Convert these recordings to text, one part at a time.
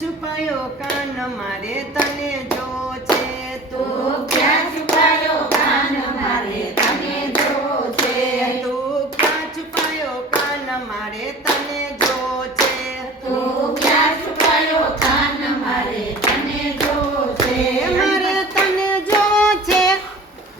છુપાયો કાન મારે તને જો છે તું ક્યાં છુપાયો કાન મારે તને જો છે તું ક્યાં છુપાયો કાન મારે તને જો છે તું ક્યાં છુપાયો કાન મારે તને જો છે મારે તને જો છે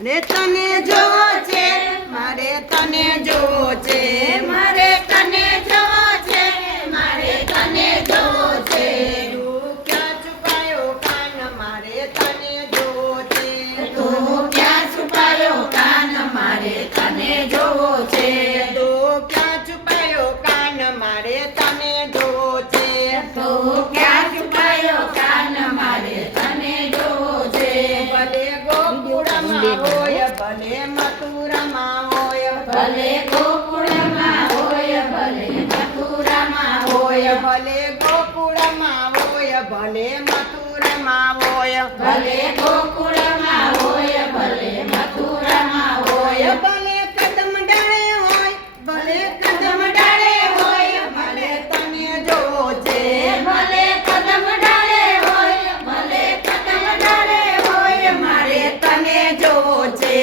રે તને જો છે મારે તને જો છે મારે તને જો છે મારે તને જો છે તું ક્યાં છુપાયો કાન મારે તને જો છે તું ક્યાં છુપાયો કાન મારે તને જો છે તું ક્યાં છુપાયો કાન મારે તને જો છે તું ક્યાં છુપાયો કાન મારે તને જો છે ભલે ગોકુળમાં હોય ભલે મથુરામાં હોય ભલે ગોકુળમાં હોય ભલે મથુરામાં હોય ભલે ગોકુળમાં હોય ભલે મથુરામાં હોય ભલે ગોકુળમાં હોય ભલે મથુરામાં હોય ભલે કદમ ડાળે હોય ભલે કદમ ડાળે હોય ભલે તને જો છે ભલે કદમ ડાળે હોય ભલે કદમ ડાળે હોય મારે તને જો છે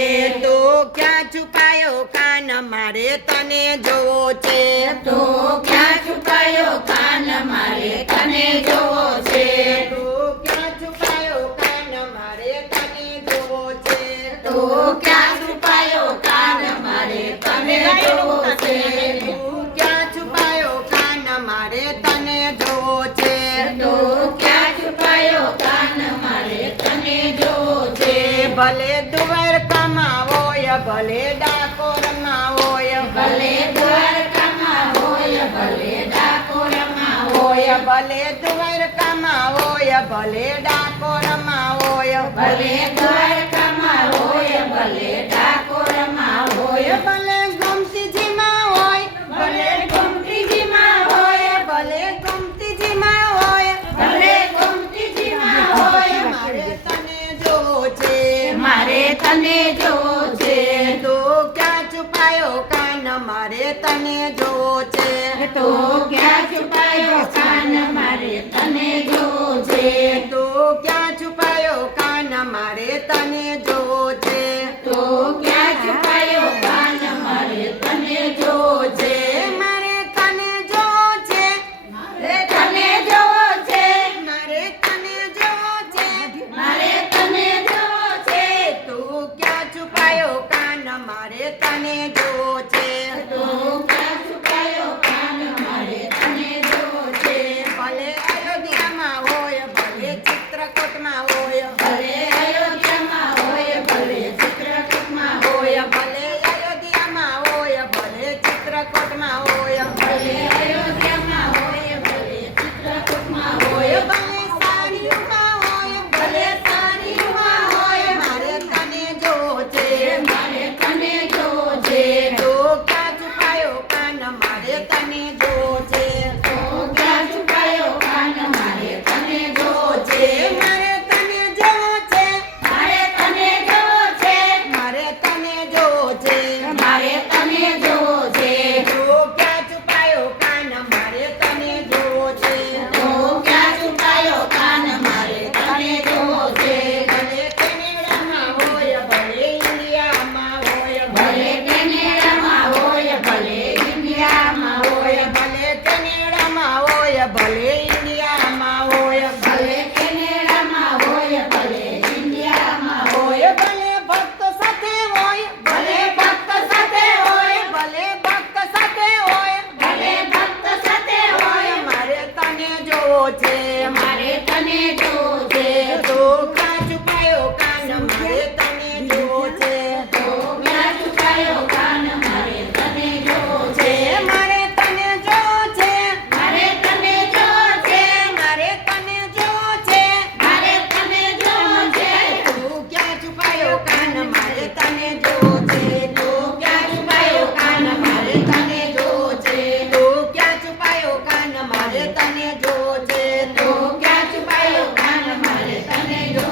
તો ક્યાં છુપાયો કાન મારે તને જો છે તો ક્યાં છુપાયો કાન મારે તને જો છે તો ક્યાં છુપાયો કાન મારે તને જો છે તો ક્યાં છુપાયો કાન મારે તને જો છે તું ક્યાં છુપાયો કાન મારે તને જો છે તો ક્યાં છુપાયો કાન મારે તને જો છે ભલે દ્વારકામાં હોય ભલે ડાકોરમાં હોય ભલે દ્વારકામાં હોય ભલે ડાકોરમાં હોય ભલે દ્વારકામાં હોય ભલે ડાકોરમાં હોય ભલે દ્વારકામાં હોય ભલે ડાકોરમાં હોય ભલે ગમતીજીમાં હોય ભલે ગોમતીજીમાં હોય ભલે ગમતીજીમાં હોય ભલે ગોમતીજીમાં હોય મારે તને જો છે મારે તને જો છે તો ક્યાં છુપાયો કાન મારે તને જો છે તો ક્યાં છુપાયો કાન મારે તને જો છે તો ક્યાં છુપાયો કાન મારે તને જો છે તો ક્યાં છુપાયો કાન મારે તને જો છે મારે તને જો છે મારે તને જો છે મારે તને જો છે મારે તને જો છે તું ક્યાં છુપાયો કાન મારે તને જો છે તો ક્યાં છુપાયો કાન મારે તને જો છે ભલે અયોધ્યામાં હોય ભલે ચિત્રકૂટમાં હોય ભલે અયોધ્યામાં હોય ભલે ચિત્રકૂટમાં હોય ભલે અયોધ્યામાં હોય ભલે ચિત્રકૂટમાં હોય ભલે અયોધ્યામાં હોય ભલે ચિત્રકૂટમાં હોય ભલે સાડીમાં હોય ભલે સારીમાં હોય મારે તને જો છે મારે તને જો છે તો ક્યાં છુપાયો કાન મારે તને જો છે તો ક્યાં છુપાયો કાન મારે તને જો છે મારે તને જો છે મારે તને જો છે મારે તને જો છે મારે તને જો છે તો ક્યાં છુપાયો કાન મારે તને જો છે તો ક્યાં છુપાયો કાન મારે તને જો છે ભલે કેનેડામાં હોય ભલે ઇન્ડિયામાં હોય ભલે કેનેડામાં હોય ભલે ઇન્ડિયામાં હોય ભલે કેનેડામાં હોય ભલે ઇન્ડિયામાં હોય ભલે કેનેડામાં હોય ભલે ઇન્ડિયામાં હોય ભલે ભક્ત સાથે હોય ભલે ભક્ત સાથે હોય ભલે ભક્ત સાથે હોય ભલે ભક્ત સાથે હોય મારે તને જોવો છે મારે તને જો છે તો ક્યાં છુપાયો કાન મારે તને જોવો છે તો ક્યાં છુપાયો કાન મારે તને જો છે મારે તને જોવો છે મારે તને જો છે મારે તને જોવો છે મારે તને જો છે તું ક્યાં છુપાયો કાન મારે તને જોવો છે તું ક્યાં છુપાયો કાન મારે તને જો છે તું ક્યાં છુપાયો કાન મારે તને જોવો છે તું ક્યાં છુપાયો કાન મારે તને જો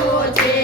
જોવો છે